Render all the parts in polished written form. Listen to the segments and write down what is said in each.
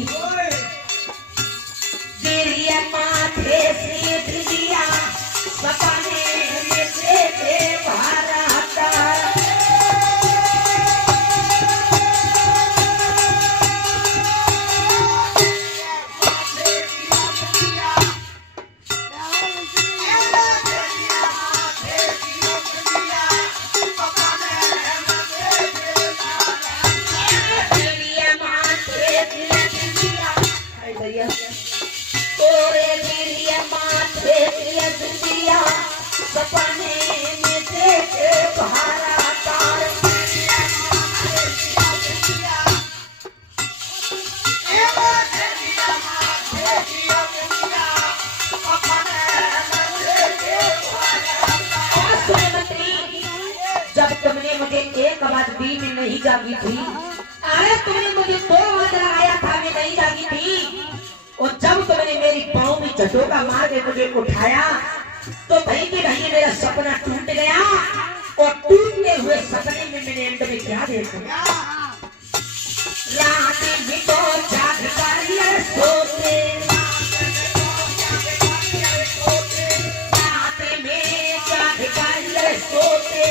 मंत्री गिरिया माथे से दिया सपने में से भारत में नहीं जागी थी। अरे तुमने मुझे 2 आवाज लगाया था, मैं नहीं जागी थी। और जब तुमने मेरी पाँव में झटोका मार के मुझे उठाया तो भाई के भाई मेरा सपना टूट गया। और टूटते हुए सपने में मैंने एंड में क्या देखा, रात में तो जाग कर सोते, रात में जाग कर सोते,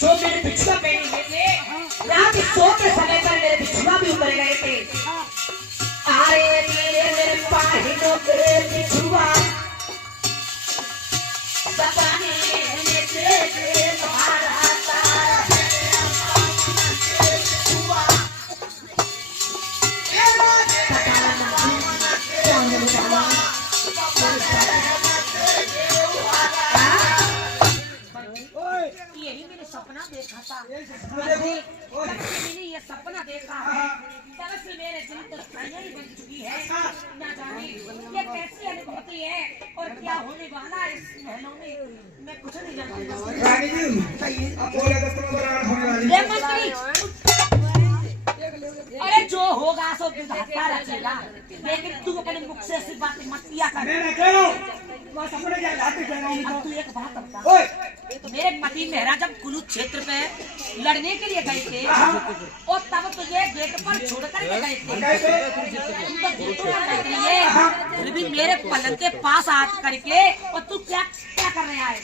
जो मेरे बिछुआ पहने हुए थे रात सोते समय पर मेरे बिछुआ भी उतर गए थे। आए मेरे पाहिनों के बिछुआ सपने में तेरे भारत यही मैंने सपना देखा था। मैंने ये सपना देखा है तब से मेरे दिल तो छाया ही बन चुकी है। ना जाने ये कैसी अनुभूति है और क्या होने वाला है इस महलों में, मैं कुछ नहीं जानता। रानी जी अब बोले तो तुम बराबर होने वाली है। मंत्री अरे जो होगा सो विधाता रचेगा, लेकिन तू अपने मुख से ऐसी बातें मत किया कर। मैं कह रहा हूं मैं सपने क्या बातें कह रहा हूं। तू एक बात बता, मेरे पति मेहरा जब कुलू क्षेत्र पे लड़ने के लिए गए थे और तब तुझे गेट पर छोड़ कर के गए थे, फिर भी मेरे पलंग के पास आ करके और तू क्या क्या कर रहा है?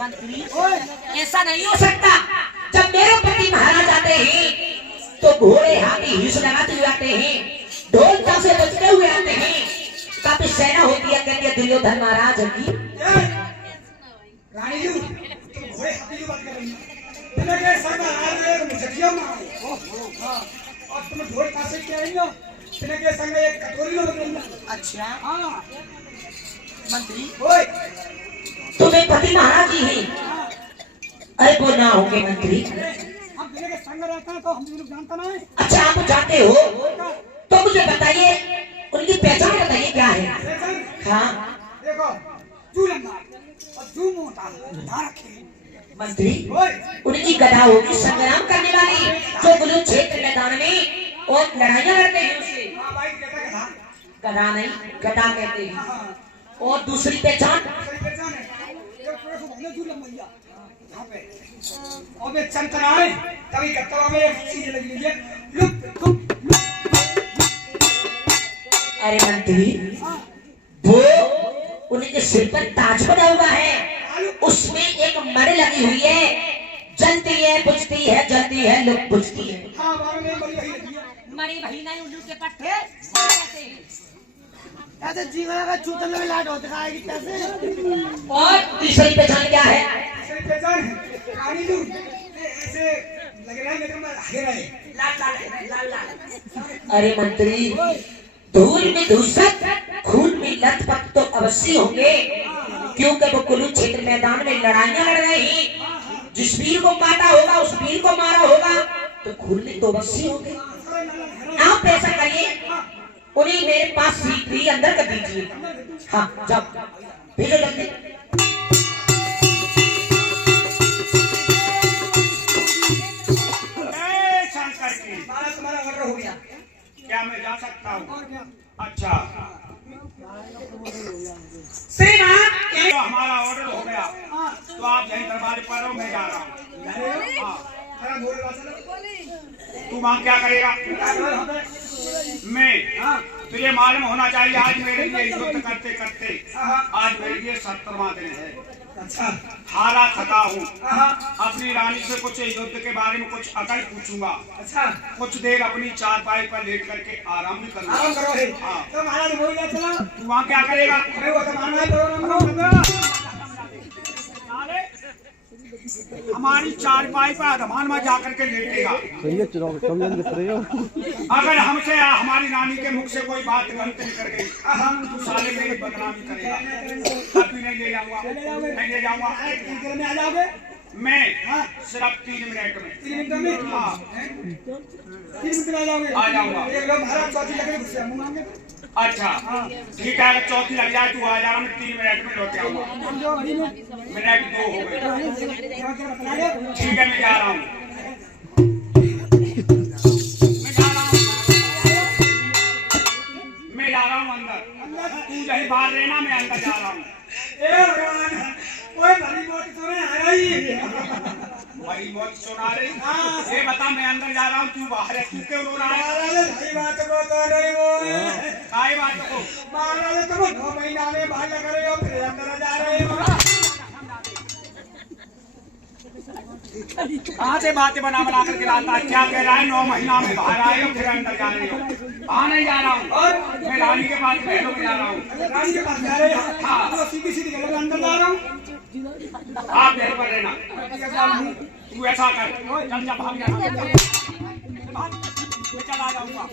मंत्री ऐसा नहीं हो सकता। जब मेरे पति महाराज आते हैं तो घोड़े हाथी हिंस लगाते हुए आते हैं, ढोल से बजते हुए आते हैं, काफी सेना होती है। कहते दुर्योधन महाराज की रानी जी घोड़े हाथी की बात कर रही हो और तुम ढोल कहां से क्या आई हो? के संग एक कटोरी में। अच्छा हाँ मंत्री तुम्हें पति महाराज जी हैं? अरे वो ना होंगे मंत्री, हम बिना के संग रहते हैं तो हम लोग जानता ना है। अच्छा आप जानते हो तो मुझे बताइए उनकी पहचान बताइए क्या है? हाँ देखो जू लंबा और जू मोटा रखे मंत्री, उनकी गदा होगी संग्राम करने वाली जो कुलू क्षेत्र मैदान में और लड़ाइयां लड़ते हैं उससे। गदा नहीं गदा कहते हैं। और दूसरी पहचान कभी अरे मंत्री वो उनके सिर पर ताज बना हुआ है, उसमें एक मर लगी हुई है, जलती है बुझती है, जलती है लुक बुझती है। मरी भाई नहीं उल्लू के पट्टे ऐसे जीवन का चूतन में लाट होता है कैसे। और तीसरी पहचान क्या है? तीसरी पहचान रानी जी ऐसे लग रहा है लाल लाल। अरे मंत्री धूल में धूसक खून में लथपथ तो अवश्य होंगे, क्योंकि वो कुलू क्षेत्र मैदान में लड़ाइयां लड़ रहे हैं। जिस वीर को काटा होगा उस वीर को मारा होगा तो खून में तो अवश्य होंगे। आप ऐसा करिए उन्हें मेरे पास सीट भी अंदर कर दीजिए। हाँ जाओ भेजो जल्दी। शंकर की तुम्हारा ऑर्डर हो गया। क्या मैं जा सकता हूँ? अच्छा श्रीमान तो हमारा ऑर्डर हो गया तो आप यहीं दरबार पर रहो, मैं जा रहा हूँ। तू वहाँ क्या करेगा? मैं तुझे मालूम होना चाहिए आज मेरे लिए युद्ध करते करते आज मेरे लिए 70वां दिन है। हारा थका हूँ। अपनी रानी से कुछ युद्ध के बारे में कुछ अकल पूछूंगा। कुछ देर अपनी चारपाई पर लेट करके आराम भी करूंगा। तू वहाँ क्या करेगा? हमारी चारपाई पर अधमान में जाकर के लेटेगा। अगर हमसे हमारी नानी के मुख से कोई बात गलत निकल गई तो साले मेरी बदनामी करेगा। अभी नहीं ले जाऊंगा, नहीं ले जाऊंगा। मैं सिर्फ 3 मिनट में। 3 मिनट में? हाँ 3 मिनट में आ जाऊंगा। अच्छा ठीक है, अगर चौथी लग जाए तू आ जाना, मैं 3 मिनट में लौट आऊंगा। मिनट 2 हो गए। ठीक है मैं जा रहा हूँ, मैं जा रहा हूँ अंदर। तू यही बाहर रहना, मैं अंदर जा रहा हूँ। भाई मौत सुना रही। ये बता मैं अंदर जा रहा हूँ, तू बाहर है, तू क्यों रो रहा है? सही बात को तो नहीं वो काय बात को? महाराज तुम 2 महीना में बाहर लग रहे हो फिर अंदर जा रहे हो। कहाँ से बातें बना बना करके लाता है? क्या कह रहा है? 9 महीना में बाहर आए हो फिर अंदर जा रहे हो। हाँ नहीं जा रहा हूँ, मैं रानी के पास बहनों में जा रहा हूँ। रानी के पास जा रहे हो? हाँ तो सीधी सीधी गलत अंदर जा रहा हूँ। आप यहीं पर रहना। तू ऐसा कर, चल जा भाग जा, मैं चला जाऊंगा।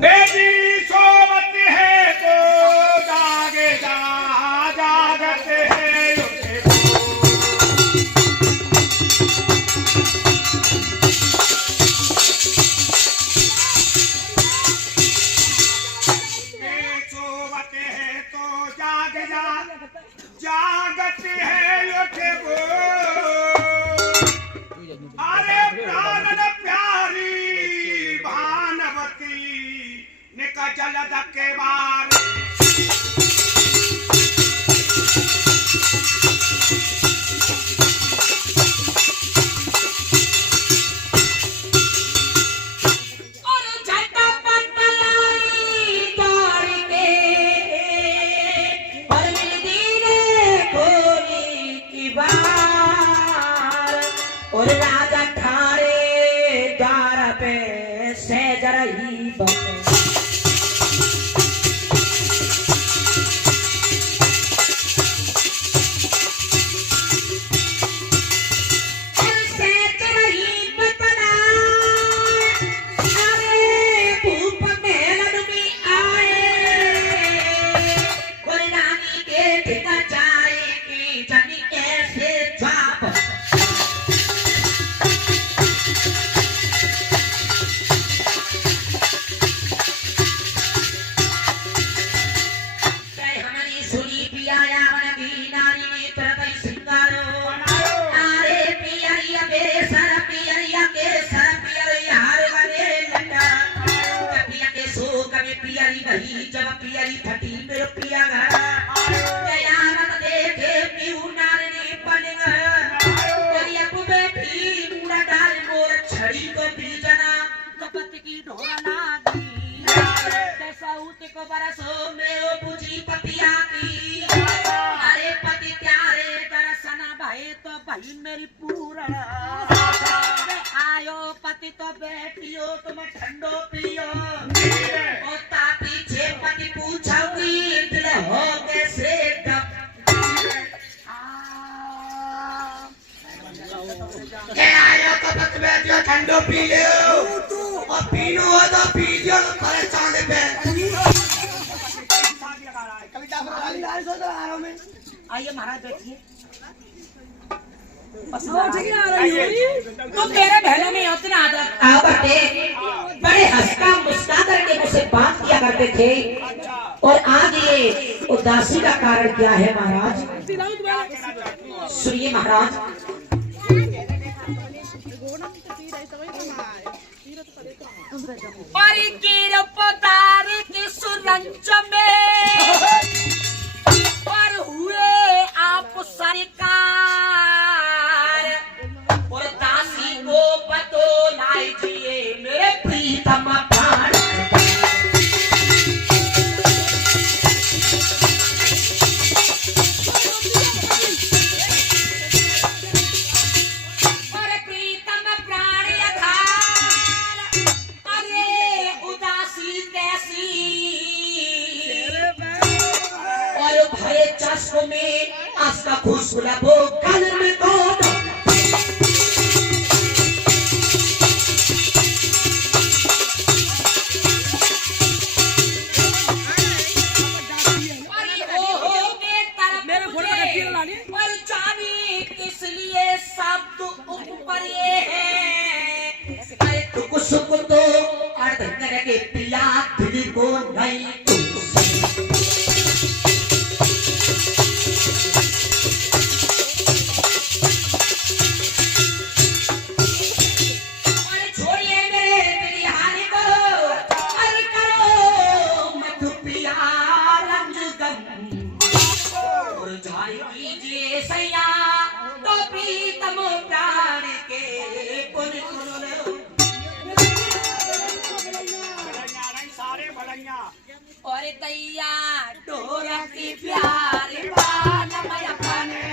बेटी सोवत है तो जागे जा, जागते हैं उठे सोवत है तो जाग जा, जागते हैं उठे वो। अरे प्राण प्यारी भानवती निकल धक्के मार। और राजा ठारे द्वार पे से जरही जब पियरी फटी मेरे पिया घर आनंद देखे पीऊ नारनी पनिंग तेरी अबू बेटी मुड़ा डाल मोर छड़ी को बीजना कपत की ढोला नागी कैसा उते को बरसो में ओ पूजी पतिया की। अरे पति त्यारे दर्शन भाई तो भाई मेरी पूरण आयो पति तो बेटियो तुम ठंडो पियो ओ पीछे पति पूछोगी दिल हो कैसे आयो कपत बेटियो ठंडो पी लो और पीनो हो तो पीजियो परेशान पे कविता खाली लाल सो तो आ रहा हूं मैं। आइए महाराज बैठिए। तो मेरे बहनों में उतना दरबार पे थे और आज ये उदासी का कारण क्या है महाराज? सुनिए महाराज। सुरंज में पर हुए आप सरकार और दासी को बतो लाई जिए मेरे प्रीतम प्राण। में आस्था खुश गुलाबो कलर में कोट और जानी इसलिए शब्द ऊपर ये है अरे तुक सुक तो अर्ध करके पिया दिल को नहीं और दैया डोरा की प्यारी बान माया पाने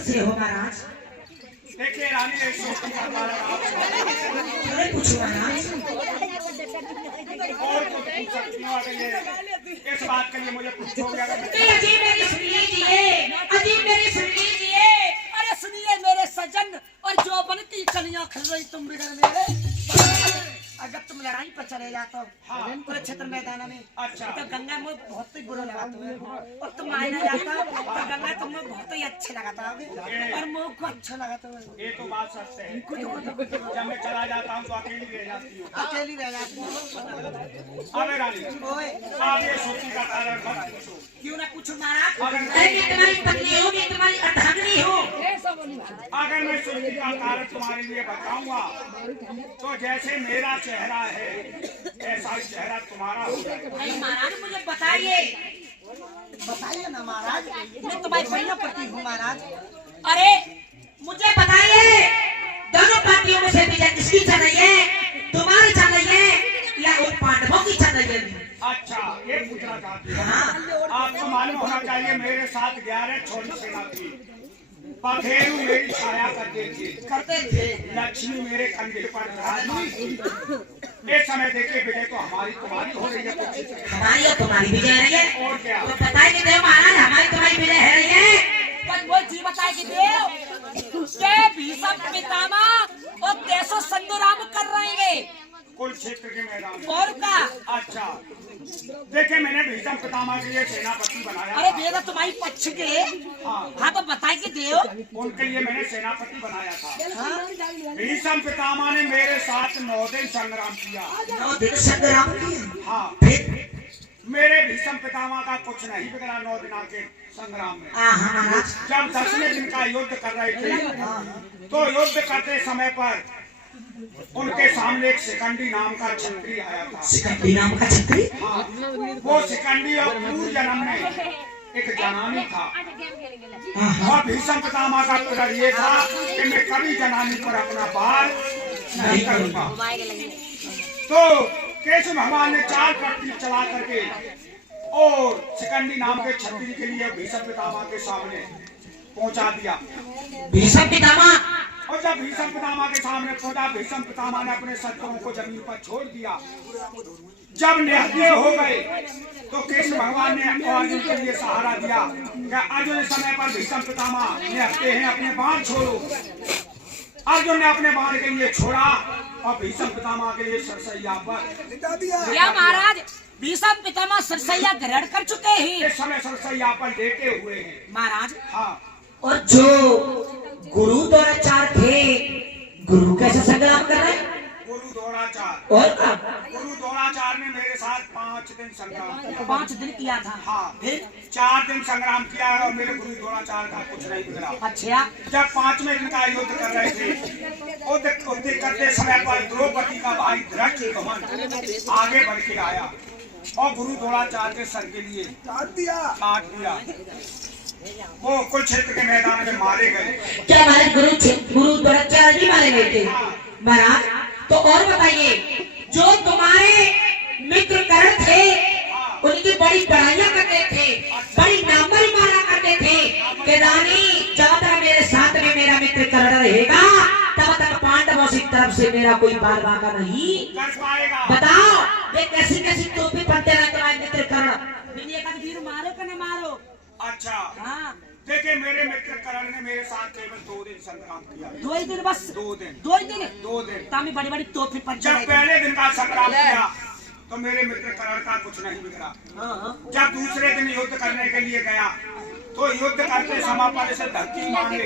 से हो महाराज? देखिए रानी पूछो महाराज। और इस बात के लिए मुझे पूछोगे? अजी मेरी सुन लीजिए, अजी मेरी सुन लीजिए। अरे सुनिए मेरे सजन, और जो बनती कलियां खिल रही तुम बिगड़ मेरे। अगर तुम लड़ाई पर चले जाते हो हाँ। पूरे क्षेत्र मैदान में अच्छा। तो गंगा में बहुत ही बुरा लगा तुम्हें, और तुम आए ना जाता तो गंगा तुम्हें बहुत ही अच्छे लगाता और मुँह को अच्छा लगाता है। ये तो बात सच है। जब मैं चला जाता हूँ तो अकेली रह जाती हूँ। अकेली रह जाती हो। अबे रानी, ओए आप ये सोची का कारण मत पूछो। क्यों ना कुछ महाराज, अगर अरे मैं तुम्हारी पत्नी हूँ, मैं तुम्हारी अर्धांगिनी हूँ। अगर मैं सोची का कारण तुम्हारे लिए बताऊंगा तो जैसे मेरा चेहरा है ऐसा ही चेहरा तुम्हारा होगा। अरे महाराज मुझे बताइए, बताइए ना महाराज, मैं तुम्हारी पहला पति हूँ महाराज। अरे मुझे बताइए, दोनों पतियों में से विजय किसकी चल रही है, तुम्हारी चल रही है या उन पांडवों की चल रही है? अच्छा, ये पूछना चाहती हूँ। हाँ। आपको मालूम होना चाहिए मेरे साथ 11 छोटी सेना थी। पथेरू मेरी छाया करते थे, लक्ष्मी मेरे कंधे पर विराजमान थी। इस समय देखिए विजय तो हमारी तुम्हारी हो रही है। हमारी और तुम्हारी विजय रही है। और क्या? तो बताइए कि देव महाराज हमारी तुम्हारी विजय है रही है। पर वो जी बताए कि देव के भीष्म पितामह और कैसो संग्राम कर रहे हैं कुल क्षेत्र के मैदान में। और का? अच्छा, देखिए मैंने भीष्म पितामह के लिए सेनापति बनाया। अरे वेद तुम्हारी पक्ष के। हाँ। हाँ तो बताए कि देव उनके लिए मैंने सेनापति बनाया था। हाँ? भीष्म पितामह ने मेरे साथ 9 दिन संग्राम किया। 9 दिन संग्राम किया। हाँ, फिर मेरे भीष्म पितामह का कुछ नहीं बिगड़ा 9 दिनों के संग्राम में। महाराज जब 10वें दिन का युद्ध कर रहे थे तो युद्ध करते समय पर उनके सामने एक शिखंडी नाम का क्षत्रिय आया था। शिखंडी नाम का क्षत्रिय? हाँ, वो शिखंडी और पूर्व जन्म में एक जनानी था। और भीष्म पितामह का उत्तर ये था कि मैं कभी जनानी पर अपना बार नहीं करूंगा। तो केशव भगवान ने 4 प्रतीक चला करके और शिखंडी नाम के क्षत्रिय के लिए भीष्म पितामह के सामने पहुंचा दिया। भीष्म पितामह और जब भीष्म पितामह के सामने पहुंचा, भीष्म पितामह ने अपने शत्रुओं को जमीन पर छोड़ दिया। जब निहत्थे हो गए तो कृष्ण भगवान ने अर्जुन के लिए सहारा दिया कि अर्जुन समय पर भीष्म पितामह निहत्थे हैं, अपने बाण छोड़ो। अर्जुन ने अपने बाण के लिए छोड़ा और भीष्म पितामह के लिए सरसैया पर। या महाराज भीष्म पितामह सरसैया ग्रहण कर चुके हैं। इस समय सरसैया पर लेटे हुए हैं महाराज। हाँ। और जो गुरु द्रोणाचार्य थे, गुरु कैसे संग्राम कर रहे? गुरु द्रोणाचार्य। और गुरु द्रोणाचार्य ने मेरे साथ 5 दिन संग्राम किया। 5 दिन किया था। हाँ। फिर 4 दिन संग्राम किया और मेरे गुरु द्रोणाचार्य का कुछ नहीं बिगड़ा। अच्छा। जब 5वें दिन का युद्ध कर रहे थे युद्ध करते समय पर द्रौपदी का भाई धृष्टद्युम्न आगे बढ़ के आया और गुरु द्रोणाचार्य के सर के लिए काट दिया। वो कुल क्षेत्र के मैदान में मारे गए। क्या हमारे गुरु द्रोणाचार्य भी मारे गए थे? महाराज तो और बताइए, जो तुम्हारे मित्र कर्ण थे उनकी बड़ी बड़ाइयां करते थे, बड़ी नामरी मारा करते थे कि रानी जब तक मेरे साथ में मेरा मित्र कर्ण रहेगा तब तक पांडवों की तरफ से मेरा कोई बाल बाका नहीं कर पाएगा। बताओ वे कैसी कैसी टोपी पहनते रहे तुम्हारे मित्र कर्ण? दुनिया का वीर मारो कि न मारो? अच्छा। हाँ। देखिए मेरे मित्र कर्ण ने मेरे साथ केवल 2 दिन संग्राम किया। 2 ही दिन बस? 2 दिन। 2 ही दिन? 2 दिन। तामी बड़ी बड़ी टोपी पहन। जब पहले दिन का संग्राम किया तो मेरे मित्र कर्ण का कुछ नहीं बिगड़ा। जब दूसरे दिन युद्ध करने के लिए गया तो युद्ध करते समय पर इसे धरती मांगे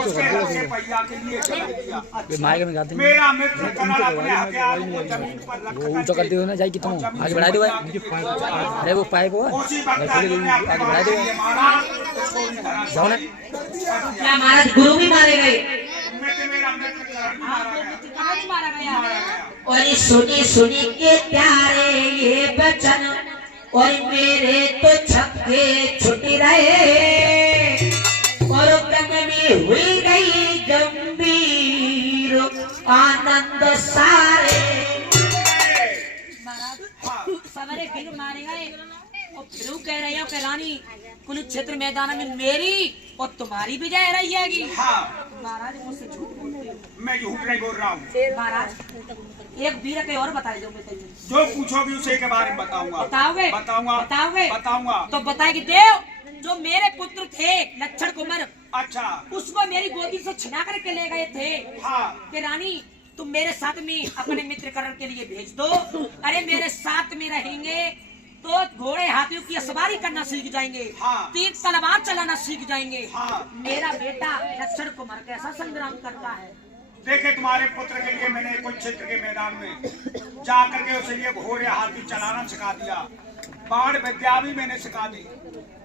उसके रस्से पहिया के लिए चला दिया। मेरा मित्र कर्ण अपने हथियारों को जमीन पर रख ऊंचा करते हो ना जाए कि तुम आगे बढ़ा दो। अरे वो पाइप हो उसी वक्त आगे बढ़ा दो। जाओ ना। क्या महाराज गुरु भी मारे गए? मेरा मित्र कर्ण मारा गया। गया। और सुनी सुनी के प्यारे ये बचन और मेरे तो छक्के छुटी रहे और कम में हुई गई गंभीर आनंद सारे। सवेरे फिर मारे गए और फिर कह रहे हो कि रानी कुरुक्षेत्र मैदान में मेरी और तुम्हारी विजय रही है। हाँ। महाराज मुझसे झूठ बोलते हो। मैं झूठ नहीं बोल रहा हूँ। महाराज एक वीर के और बताइए जो पूछोगे उसे के बारे में बताऊंगा। बताओगे? बताऊंगा। बताओगे? बताऊंगा। तो बताएगी देव जो मेरे पुत्र थे लक्षण कुमार, अच्छा। उसको मेरी गोदी से छिना करके ले गए थे। हाँ। कि रानी तुम मेरे साथ में अपने मित्रकरण के लिए भेज दो। अरे मेरे साथ में रहेंगे तो घोड़े हाथियों की सवारी करना सीख जाएंगे, हाँ। तीर तलवार चलाना सीख जाएंगे। हाँ। मेरा बेटा लक्षण कुमार कैसा संग्राम करता है। देखे तुम्हारे पुत्र के लिए मैंने कुरुक्षेत्र के मैदान में जाकर के उसे ये घोड़े हाथी चलाना सिखा दिया, बाण विद्या भी मैंने सिखा दी।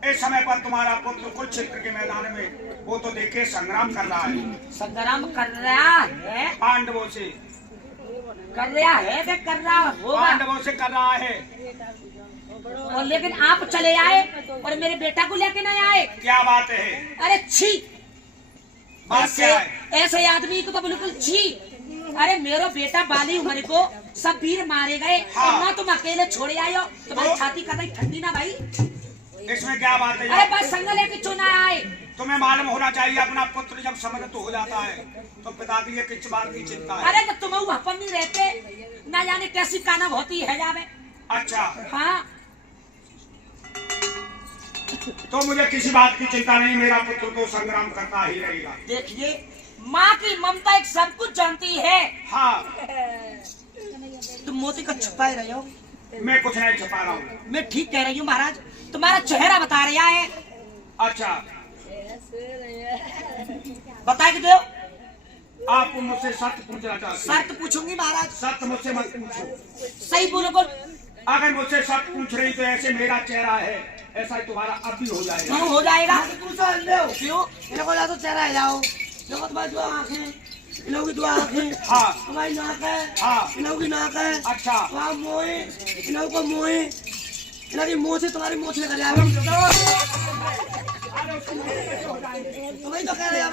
इस समय पर तुम्हारा पुत्र कुरुक्षेत्र के मैदान में वो तो देखे संग्राम कर रहा है। संग्राम कर रहा है पांडवों से, कर रहा है कि कर रहा होगा। पांडवों से कर रहा है। और लेकिन आप चले आए और मेरे बेटा को लेके नहीं आए। क्या बात है? अरे छी, बात क्या है? ऐसे आदमी को तो बिल्कुल छी। अरे मेरा बेटा बाली उम्र को सब वीर मारे गए, हाँ। और ना तुम अकेले छोड़े आए हो। तुम्हारी छाती कतई ठंडी ना भाई। इसमें क्या बात है? अरे बस संग लेके क्यों ना आए। तुम्हें मालूम होना चाहिए अपना पुत्र जब समृद्ध हो जाता है तो पिता की किस बात की चिंता है। अरे तो तुम अपन नहीं रहते, ना जाने कैसी कानव होती है जावे। अच्छा, हाँ तो मुझे किसी बात की चिंता नहीं, मेरा पुत्र तो संग्राम करता ही रहेगा। देखिए, माँ की ममता एक सब कुछ जानती है। हाँ, तुम मोती को छुपाए रहे हो। मैं कुछ नहीं छुपा रहा हूँ। मैं ठीक कह रही हूँ महाराज, तुम्हारा चेहरा बता रहा है। अच्छा, बता के दो। आपको मुझसे शर्त पूछना चाहते हैं? शर्त पूछूंगी महाराज। शर्त मुझसे मत पूछो। सही बोलो बोल। अगर मुझसे शर्त पूछ रही तो ऐसे मेरा चेहरा है ऐसा ही तुम्हारा अब भी हो जाएगा। क्यों हो जाएगा? क्यों? इनको या तो चेहरा हिलाओ, देखो तुम्हारी दो आंखें, इन लोगों की दो आंखें, हाँ, तुम्हारी नाक है, हाँ। इन लोगों की नाक है, अच्छा, वहाँ मोहे, इन लोगों को मोहे, इनकी मुँह से तुम्हारी मुँह निकल जाएगा। तुम्हें तो कह रहे हैं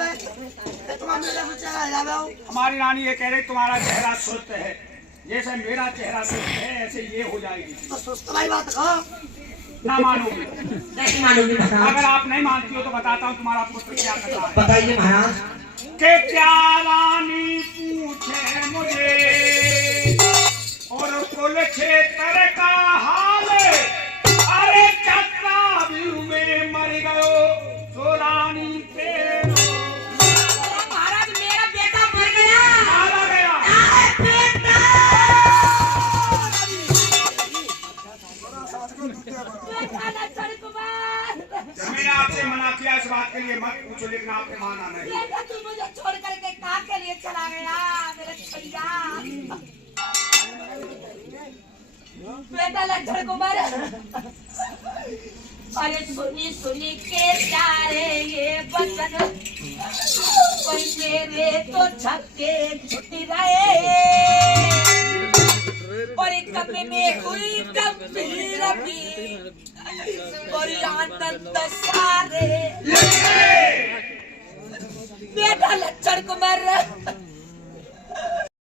तुम मेरे जैसा चेहरा हिलावे हो। हमारी रानी ये कह रही तुम्हारा चेहरा सुस्त है, जैसे मेरा चेहरा सुस्त है ऐसे ये हो जाएगी। तो सुस्त भाई बात कहो। ना मानोगी? नहीं मानूंगी महाराज। अगर आप नहीं मानती हो तो बताता हूँ तुम्हारा पुत्र क्या कर रहा है। बताइए महाराज। के क्या रानी पूछे मुझे और कुल क्षेत्र का हाल, अरे चक्राव्यूह में मर गयो तो रानी पे महाराज मेरा बेटा मर गया। मारा गया। मैंने आपसे मना किया इस बात के लिए मत पूछो, लेकिन आपने माना नहीं। तू मुझे छोड़ करके कहाँ के लिए चला गया मेरे भैया। बेटा लक्षण कुमार, अरे सुनी सुनी के प्यारे ये बचन, कोई मेरे तो छक्के छुट रहे, और कब्र में हुई गंभीर भी और आनंद सारे। बेटा लक्षण कुमार